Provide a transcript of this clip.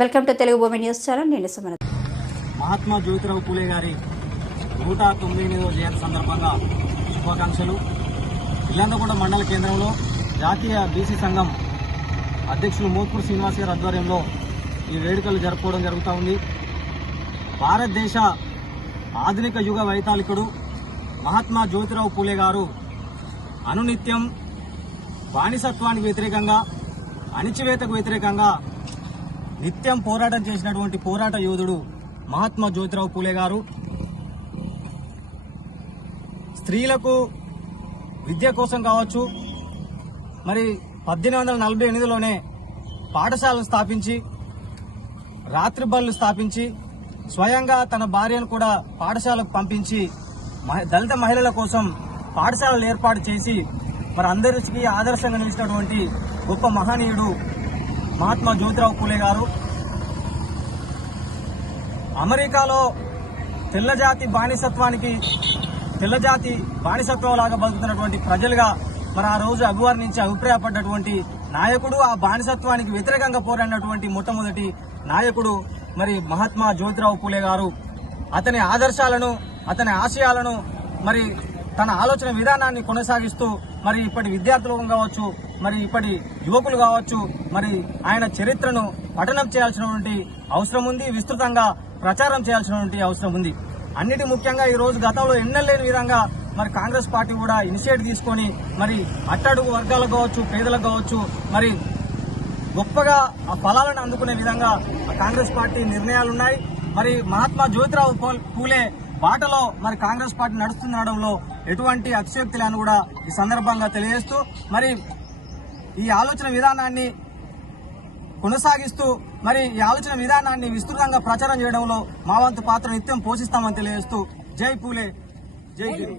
Welcome to Telugu భూమి news channel నేను సుమన మహాత్మా జ్యోతిరావు పూలే గారి నూట తొమ్మిదివ జయంతి సందర్భంగా శుభాకాంక్షలు. ఇల్లందకొండ మండల కేంద్రంలో జాతీయ బీసీ సంఘం అధ్యక్షులు మోత్పూర్ శ్రీనివాస్ గారి ఆధ్వర్యంలో ఈ వేడుకలు జరుపుకోవడం జరుగుతూ ఉంది. భారతదేశ ఆధునిక యుగ వైతాళికుడు మహాత్మా జ్యోతిరావు పూలే గారు అనునిత్యం బానిసత్వానికి వ్యతిరేకంగా అణిచివేతకు వ్యతిరేకంగా నిత్యం పోరాటం చేసినటువంటి పోరాట యోధుడు మహాత్మా జ్యోతిరావు పూలే గారు. స్త్రీలకు విద్య కోసం కావచ్చు మరి పద్దెనిమిది వందల నలభై ఎనిమిదిలోనే పాఠశాలను స్థాపించి రాత్రి బళ్ళు స్థాపించి స్వయంగా తన భార్యను కూడా పాఠశాలకు పంపించి దళిత మహిళల కోసం పాఠశాలలు ఏర్పాటు చేసి మరి అందరికీ ఆదర్శంగా నిలిచినటువంటి గొప్ప మహనీయుడు మహాత్మా జ్యోతిరావు పూలే గారు. అమెరికాలో తెల్లజాతి బానిసత్వానికి తెల్లజాతి బానిసత్వం లాగా బతుకుతున్నటువంటి ప్రజలుగా మరి ఆ రోజు అభివర్ణించి అభిప్రాయపడ్డటువంటి నాయకుడు ఆ బానిసత్వానికి వ్యతిరేకంగా పోరాడినటువంటి మొట్టమొదటి నాయకుడు మరి మహాత్మా జ్యోతిరావు పూలే గారు. అతని ఆదర్శాలను అతని ఆశయాలను మరి తన ఆలోచన విధానాన్ని కొనసాగిస్తూ మరి ఇప్పటి విద్యార్థులు కావచ్చు మరి ఇప్పటి యువకులు కావచ్చు మరి ఆయన చరిత్రను పఠనం చేయాల్సినటువంటి అవసరం ఉంది విస్తృతంగా ప్రచారం చేయాల్సినటువంటి అవసరం ఉంది. అన్నిటి ముఖ్యంగా ఈ రోజు గతంలో ఎన్నెల్లేని విధంగా మరి కాంగ్రెస్ పార్టీ కూడా ఇనిషియేట్ తీసుకొని మరి అట్టడుగు వర్గాలకు కావచ్చు పేదలకు కావచ్చు మరి గొప్పగా ఆ ఫలాలను అందుకునే విధంగా కాంగ్రెస్ పార్టీ నిర్ణయాలు ఉన్నాయి మరి మహాత్మా జ్యోతిరావు పూ- పూలే బాటలో మరి కాంగ్రెస్ పార్టీ నడుస్తుండడంలో ఎటువంటి అతిశక్తి లేని కూడా ఈ సందర్భంగా తెలియజేస్తూ మరి ఈ ఆలోచన విధానాన్ని కొనసాగిస్తూ మరి ఈ ఆలోచన విధానాన్ని విస్తృతంగా ప్రచారం చేయడంలో మా వంతు పాత్ర నిత్యం పోషిస్తామని తెలియజేస్తూ జై పూలే జై గిరి